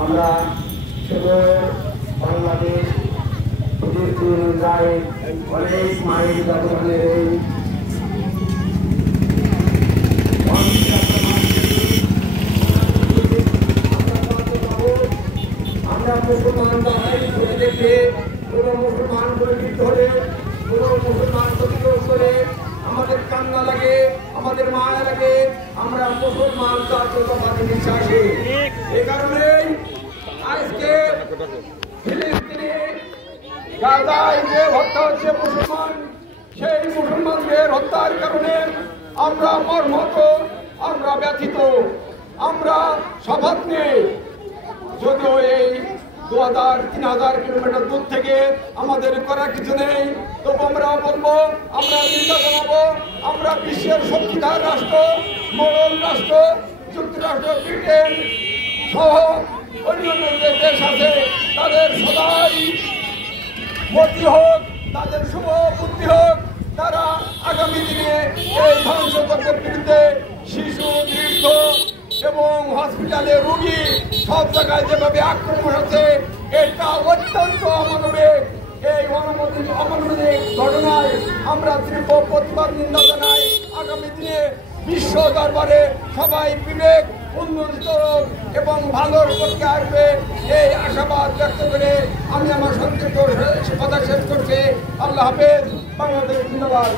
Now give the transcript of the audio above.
আমরা বাংলাদেশ অনেক মায়ের ব্যবধানের আমরা মুসলমান করে দেখে কোন মুসলমান পরিচিত হলে কোন মুসলমান প্রতিরোধ করে আমাদের কান্না লাগে, আমাদের মায়া লাগে। আমরা মুসলমান জাতীয়তাবাদী বিশ্বাসী। এই কারণেই আজকে ফিলিস্তিনে গাজায় যে হত্যা হচ্ছে মুসলমান, সেই মুসলমানদের হত্যার কারণে আমরা মর্মাহত, আমরা ব্যথিত, আমরা স্বভাব নেই। যদিও এই 2000-3000 কিলোমিটার দূর থেকে আমাদের করার কিছু নেই, তবু আমরা বলবো, আমরা চিন্তা জানাবো। আমরা বিশ্বের শক্তিধর রাষ্ট্র, মোড়ল রাষ্ট্র, যুক্তরাষ্ট্র, ব্রিটেন সহ অন্যান্য যে দেশ আছে তাদের সদাই মতি হোক, তাদের শুভ বুদ্ধি হোক। তারা আগামী দিনে এই ধ্বংসযজ্ঞের বিরুদ্ধে শিশু, বৃদ্ধ এবং হসপিটালে রোগী সব জায়গায় যেভাবে আক্রমণ হচ্ছে, এটা অত্যন্ত অমানবিক। এই অমানবিক ঘটনায় আমরা তীব্র প্রতিবাদ নিন্দা জানাই। আগামী দিনে বিশ্ব দরবারে সবাই বিবেক উন্নতিত এবং ভালোর পক্ষে আসবে, এই আশাবাদ ব্যক্ত করে আমি আমার সংক্ষিপ্ত কথা শেষ করছি। আল্লাহ হাফেজ। বাংলাদেশ জিন্দাবাদ।